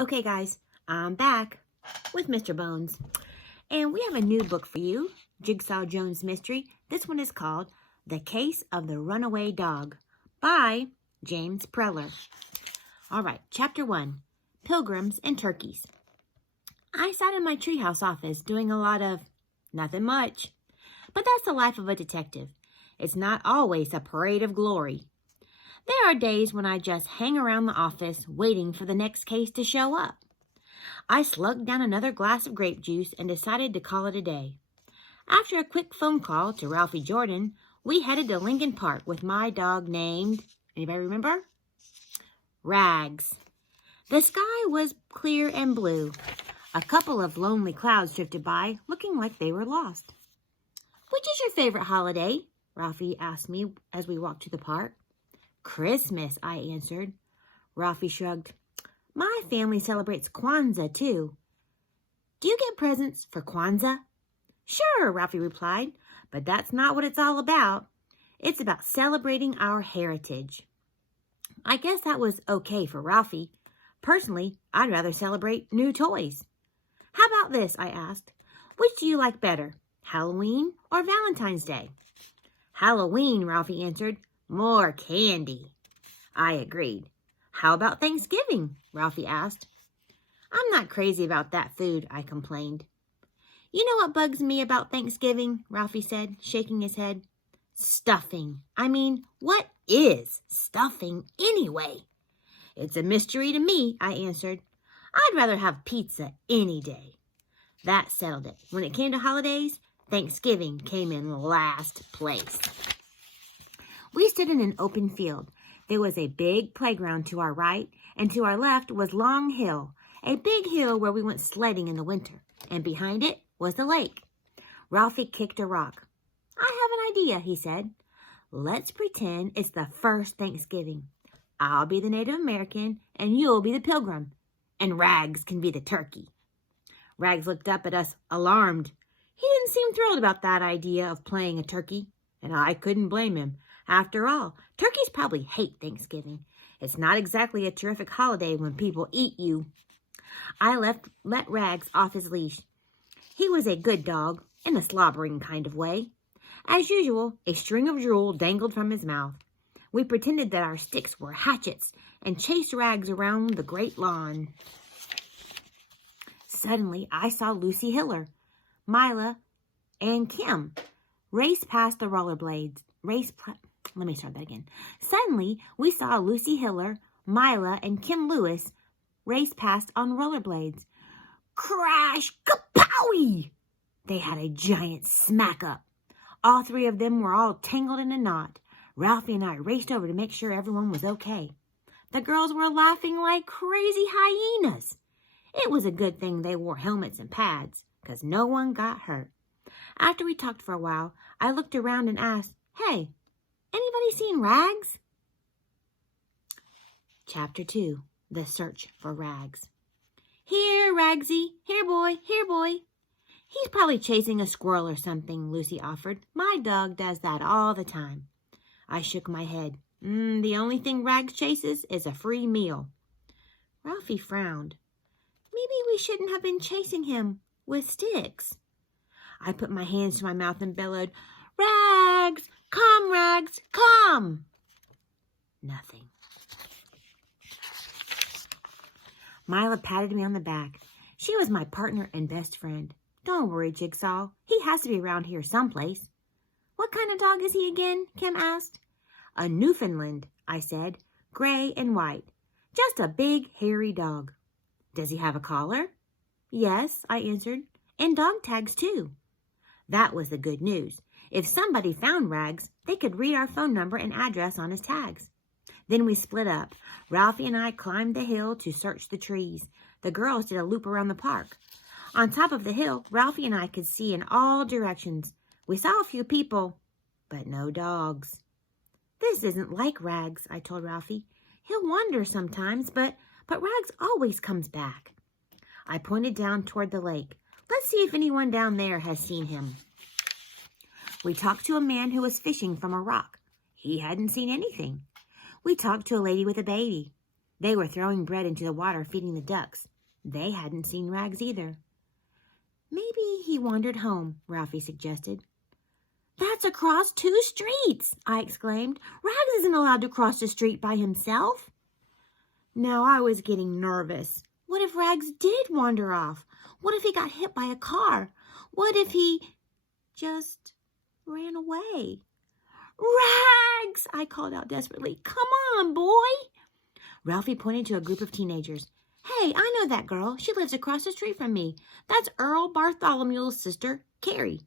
Okay, guys, I'm back with Mr. Bones. And we have a new book for you, Jigsaw Jones Mystery. This one is called The Case of the Runaway Dog by James Preller. All right, Chapter 1, Pilgrims and Turkeys. I sat in my treehouse office doing a lot of nothing much. But that's the life of a detective. It's not always a parade of glory. There are days when I just hang around the office waiting for the next case to show up. I slugged down another glass of grape juice and decided to call it a day. After a quick phone call to Ralphie Jordan, we headed to Lincoln Park with my dog named, anybody remember? Rags. The sky was clear and blue. A couple of lonely clouds drifted by, looking like they were lost. "Which is your favorite holiday?" Ralphie asked me as we walked to the park. "Christmas," I answered. Ralphie shrugged. "My family celebrates Kwanzaa, too." "Do you get presents for Kwanzaa?" "Sure," Ralphie replied, "but that's not what it's all about. It's about celebrating our heritage." I guess that was okay for Ralphie. Personally, I'd rather celebrate new toys. "How about this?" I asked. "Which do you like better, Halloween or Valentine's Day?" "Halloween," Ralphie answered. "More candy." I agreed. "How about Thanksgiving?" Ralphie asked. "I'm not crazy about that food," I complained. "You know what bugs me about Thanksgiving?" Ralphie said, shaking his head. "Stuffing. I mean, what is stuffing anyway?" "It's a mystery to me," I answered. "I'd rather have pizza any day." That settled it. When it came to holidays, Thanksgiving came in last place. We stood in an open field. There was a big playground to our right, and to our left was Long Hill, a big hill where we went sledding in the winter, and behind it was the lake. Ralphie kicked a rock. "I have an idea," he said. "Let's pretend it's the first Thanksgiving. I'll be the Native American, and you'll be the Pilgrim, and Rags can be the turkey." Rags looked up at us, alarmed. He didn't seem thrilled about that idea of playing a turkey, and I couldn't blame him. After all, turkeys probably hate Thanksgiving. It's not exactly a terrific holiday when people eat you. I let Rags off his leash. He was a good dog, in a slobbering kind of way. As usual, a string of drool dangled from his mouth. We pretended that our sticks were hatchets and chased Rags around the great lawn. Suddenly, I saw Lucy Hiller, Mila, and Kim race past the rollerblades. Suddenly, we saw Lucy Hiller, Mila, and Kim Lewis race past on rollerblades. Crash! Kapowie! They had a giant smack-up. All three of them were all tangled in a knot. Ralphie and I raced over to make sure everyone was okay. The girls were laughing like crazy hyenas. It was a good thing they wore helmets and pads, because no one got hurt. After we talked for a while, I looked around and asked, "Hey, anybody seen Rags?" Chapter 2, The Search for Rags. "Here, Ragsy. Here, boy. Here, boy." "He's probably chasing a squirrel or something," Lucy offered. "My dog does that all the time." I shook my head. The only thing Rags chases is a free meal." Ralphie frowned. "Maybe we shouldn't have been chasing him with sticks." I put my hands to my mouth and bellowed, "Rags! Come, Rags! Come!" Nothing. Mila patted me on the back. She was my partner and best friend. "Don't worry, Jigsaw. He has to be around here someplace." "What kind of dog is he again?" Kim asked. "A Newfoundland," I said. "Gray and white. Just a big, hairy dog." "Does he have a collar?" "Yes," I answered. "And dog tags, too." That was the good news. If somebody found Rags, they could read our phone number and address on his tags. Then we split up. Ralphie and I climbed the hill to search the trees. The girls did a loop around the park. On top of the hill, Ralphie and I could see in all directions. We saw a few people, but no dogs. "This isn't like Rags," I told Ralphie. "He'll wander sometimes, but Rags always comes back." I pointed down toward the lake. "Let's see if anyone down there has seen him." We talked to a man who was fishing from a rock. He hadn't seen anything. We talked to a lady with a baby. They were throwing bread into the water, feeding the ducks. They hadn't seen Rags either. Maybe he wandered home, Ralphie suggested. That's across 2 streets, I exclaimed. Rags isn't allowed to cross the street by himself. Now I was getting nervous. What if Rags did wander off? What if he got hit by a car? What if he just ran away? Rags! I called out desperately. Come on, boy! Ralphie pointed to a group of teenagers. Hey, I know that girl. She lives across the street from me. That's Earl Bartholomew's sister, Carrie.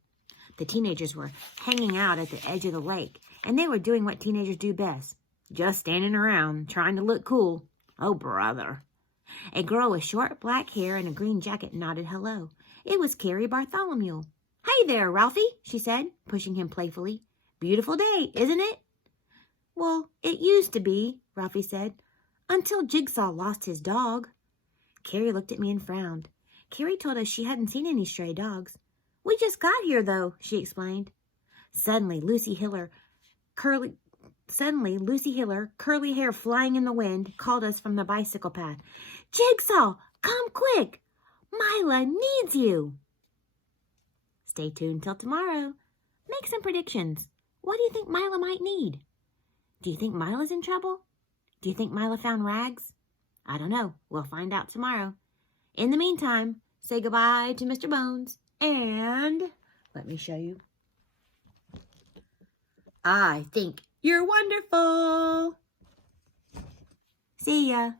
The teenagers were hanging out at the edge of the lake, and they were doing what teenagers do best, just standing around, trying to look cool. Oh, brother. A girl with short black hair and a green jacket nodded hello. It was Carrie Bartholomew. Hey there, Ralphie, she said, pushing him playfully. Beautiful day, isn't it? Well, it used to be, Ralphie said, until Jigsaw lost his dog. Carrie looked at me and frowned. Carrie told us she hadn't seen any stray dogs. We just got here, though, she explained. Suddenly, Lucy Hiller, curly hair flying in the wind, called us from the bicycle path. Jigsaw, come quick! Mila needs you! Stay tuned till tomorrow. Make some predictions. What do you think Mila might need? Do you think Mila's in trouble? Do you think Mila found Rags? I don't know. We'll find out tomorrow. In the meantime, say goodbye to Mr. Bones. And let me show you. I think you're wonderful. See ya.